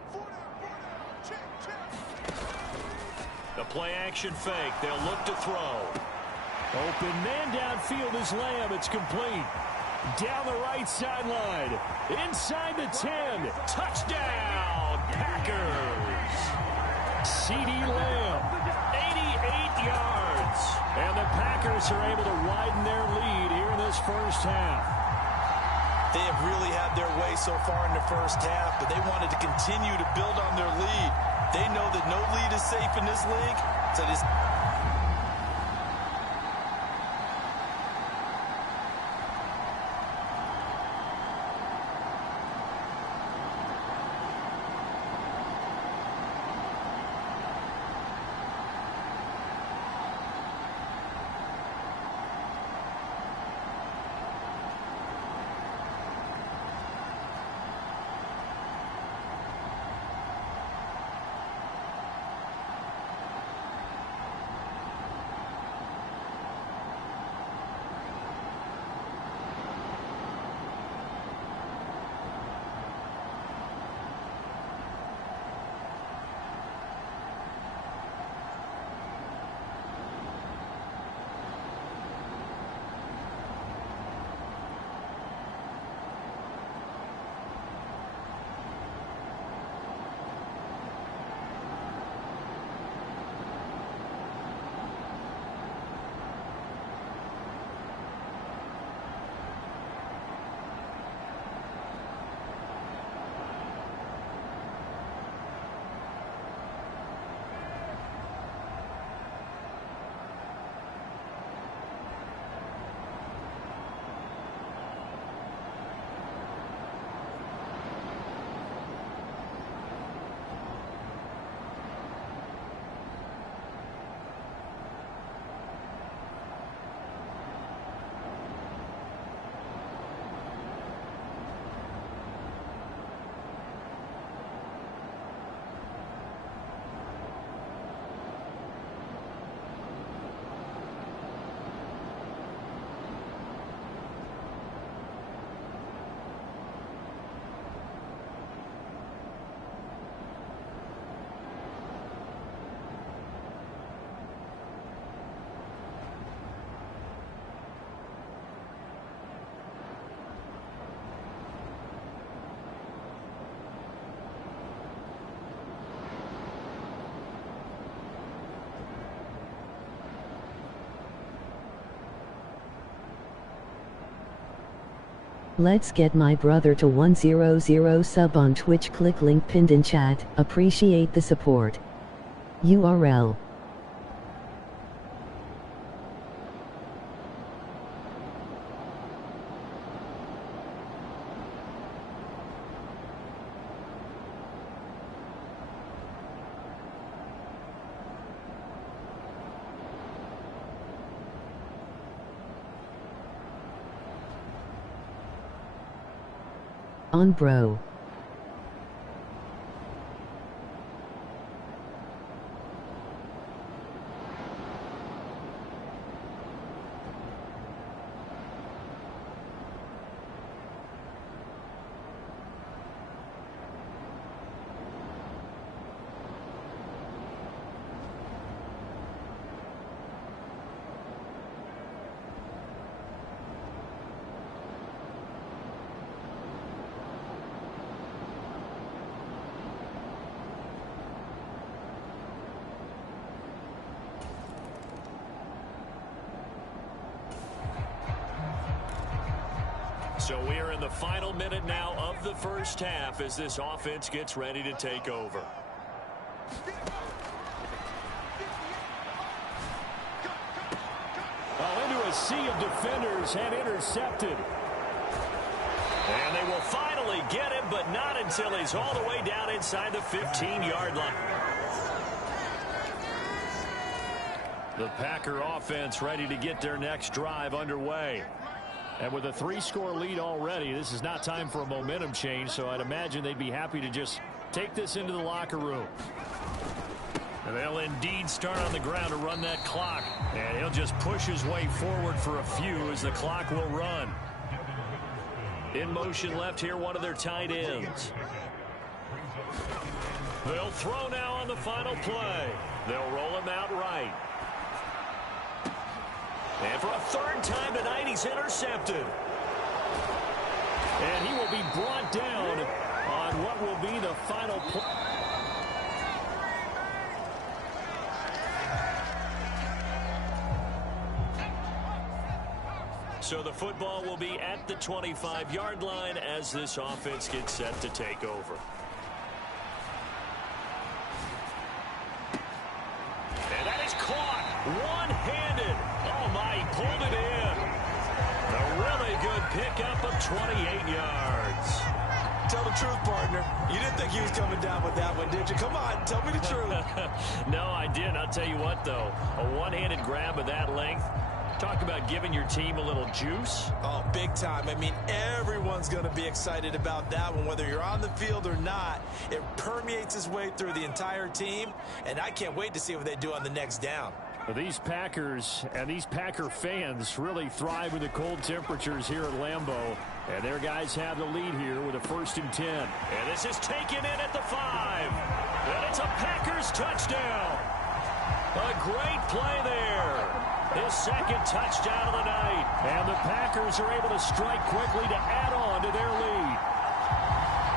The play action fake. They'll look to throw. Open man downfield is Lamb. It's complete. Down the right sideline. Inside the 10. Touchdown, Packers. CD Lamb, 88 yards. And the Packers are able to widen their lead here in this first half. They have really had their way so far in the first half, but they wanted to continue to build on their lead. They know that no lead is safe in this league, so this. Let's get my brother to 100 sub on Twitch. Click link pinned in chat. Appreciate the support. URL. On bro. So we are in the final minute now of the first half as this offense gets ready to take over. Into a sea of defenders and intercepted. And they will finally get him, but not until he's all the way down inside the 15-yard line. The Packer offense ready to get their next drive underway. And with a 3-score lead already, this is not time for a momentum change, so I'd imagine they'd be happy to just take this into the locker room. And they'll indeed start on the ground to run that clock. And he'll just push his way forward for a few as the clock will run. In motion left here, one of their tight ends. They'll throw now on the final play. They'll roll him out right. And for a third time tonight, he's intercepted. And he will be brought down on what will be the final play. So the football will be at the 25-yard line as this offense gets set to take over. And that is caught one-handed. Oh, my, he pulled it in. A really good pickup of 28 yards. Tell the truth, partner. You didn't think he was coming down with that one, did you? Come on, tell me the truth. No, I didn't. I'll tell you what, though. A one-handed grab of that length. Talk about giving your team a little juice. Oh, big time. I mean, everyone's going to be excited about that one, whether you're on the field or not. It permeates its way through the entire team, and I can't wait to see what they do on the next down. Well, these Packers and these Packer fans really thrive with the cold temperatures here at Lambeau. And their guys have the lead here with a 1st and 10. And this is taken in at the 5. And it's a Packers touchdown. A great play there. His second touchdown of the night. And the Packers are able to strike quickly to add on to their lead.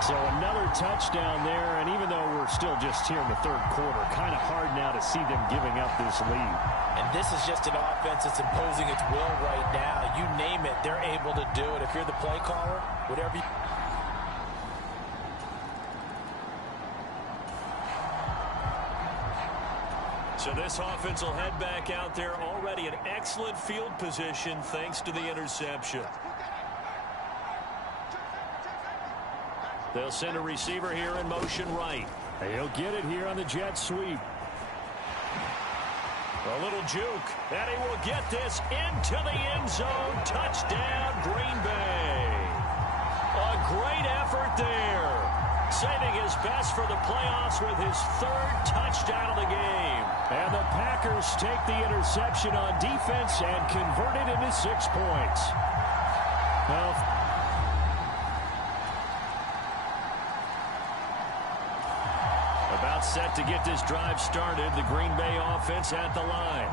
So another touchdown there, and even though we're still just here in the 3rd quarter, kind of hard now to see them giving up this lead. And this is just an offense that's imposing its will right now. You name it, they're able to do it. If you're the play caller, whatever you... So this offense will head back out there already in excellent field position thanks to the interception. They'll send a receiver here in motion right. He'll get it here on the jet sweep. A little juke, and he will get this into the end zone. Touchdown, Green Bay. A great effort there. Saving his best for the playoffs with his 3rd touchdown of the game. And the Packers take the interception on defense and convert it into 6 points. Well, about set to get this drive started, the Green Bay offense at the line.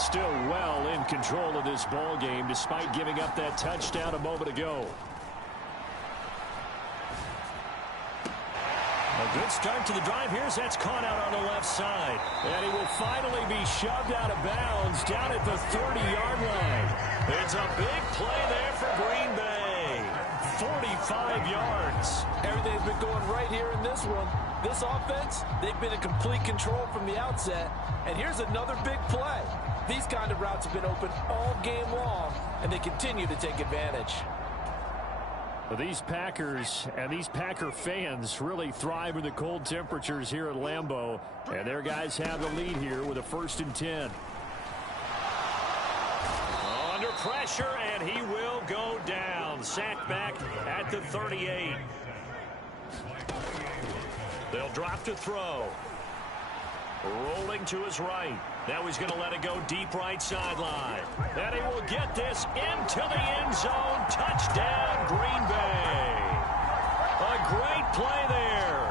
Still well in control of this ball game despite giving up that touchdown a moment ago. A good start to the drive. Here's that's caught out on the left side. And he will finally be shoved out of bounds down at the 30-yard line. It's a big play there for Green Bay. 45 yards. Everything's been going right here in this one. This offense, they've been in complete control from the outset. And here's another big play. These kind of routes have been open all game long, and they continue to take advantage. Well, these Packers and these Packer fans really thrive with the cold temperatures here at Lambeau. And their guys have the lead here with a 1st and 10. Under pressure, and he will go down. Sacked back at the 38. They'll drop to throw. Rolling to his right. Now he's going to let it go deep right sideline. And he will get this into the end zone. Touchdown, Green Bay. A great play there.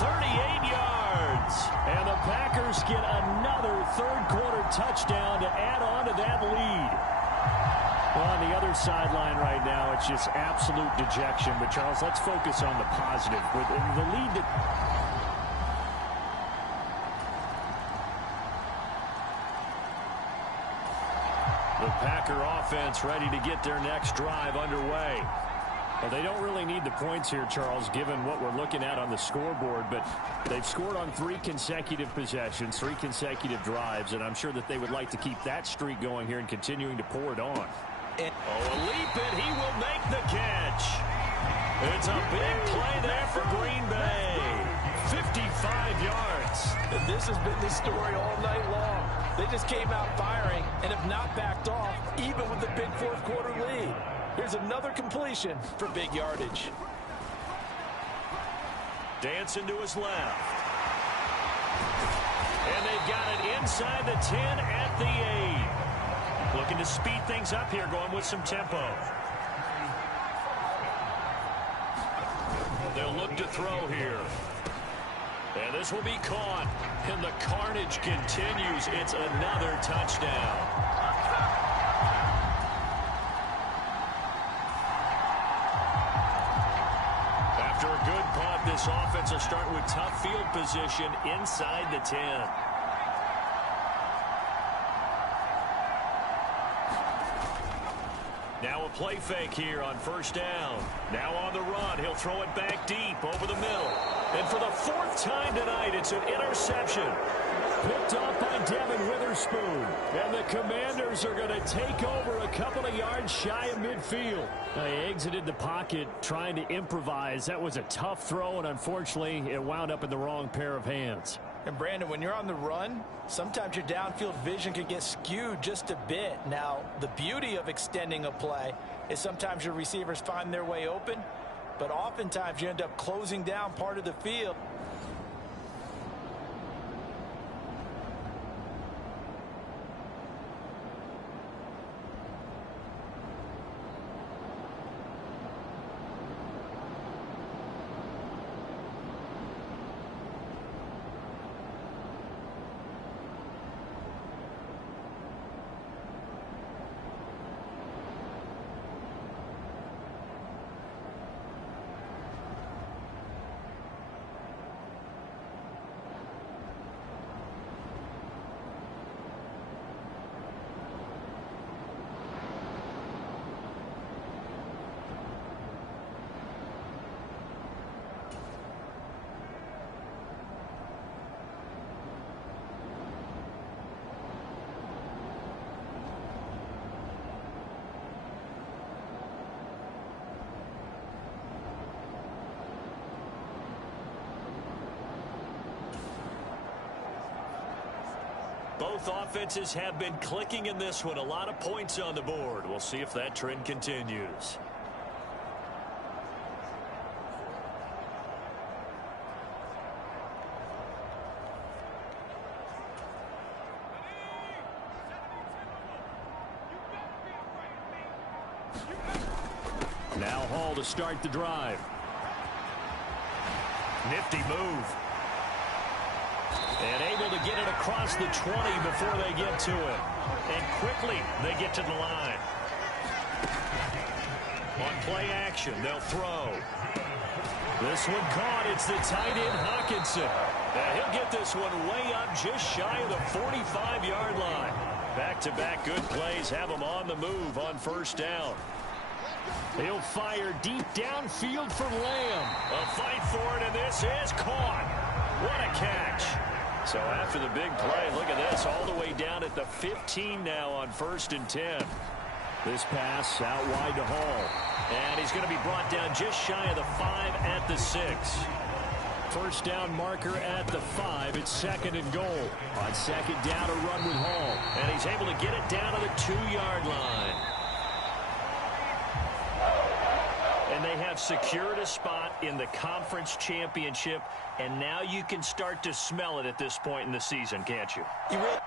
38 yards. And the Packers get another 3rd quarter touchdown to add on to that lead. Well, on the other sideline right now, it's just absolute dejection. But, Charles, let's focus on the positive. With the lead that... The Packer offense ready to get their next drive underway. Well, they don't really need the points here, Charles, given what we're looking at on the scoreboard, but they've scored on 3 consecutive possessions, 3 consecutive drives, and I'm sure that they would like to keep that streak going here and continuing to pour it on. A leap, and he will make the catch. It's a big play there for Green Bay. 55 yards. And this has been the story all night long. They just came out firing and have not backed off, even with the big fourth-quarter lead. Here's another completion for big yardage. Dancing to his left. And they've got it inside the 10 at the 8. Looking to speed things up here, going with some tempo. They'll look to throw here. And this will be caught. And the carnage continues. It's another touchdown. After a good punt, this offense will start with tough field position inside the 10. Now a play fake here on first down. Now on the run. He'll throw it back deep over the middle. And for the 4th time tonight, it's an interception. Picked off by Devin Witherspoon. And the Commanders are going to take over a couple of yards shy of midfield. They exited the pocket trying to improvise. That was a tough throw, and unfortunately, it wound up in the wrong pair of hands. And Brandon, when you're on the run, sometimes your downfield vision can get skewed just a bit. Now, the beauty of extending a play is sometimes your receivers find their way open, but oftentimes you end up closing down part of the field. Both offenses have been clicking in this one. A lot of points on the board. We'll see if that trend continues. Now Hall to start the drive. Nifty move. And able to get it across the 20 before they get to it. And quickly they get to the line. On play action, they'll throw. This one caught. It's the tight end, Hawkinson. And he'll get this one way up just shy of the 45-yard line. Back-to-back good plays have him on the move on first down. He'll fire deep downfield for Lamb. A fight for it, and this is caught. What a catch. So after the big play, look at this, all the way down at the 15 now on 1st and 10. This pass out wide to Hall. And he's going to be brought down just shy of the 5 at the 6. First down marker at the 5. It's 2nd and goal. On 2nd down, a run with Hall. And he's able to get it down to the 2-yard line. And they have secured a spot in the conference championship, and now you can start to smell it at this point in the season, can't you? You really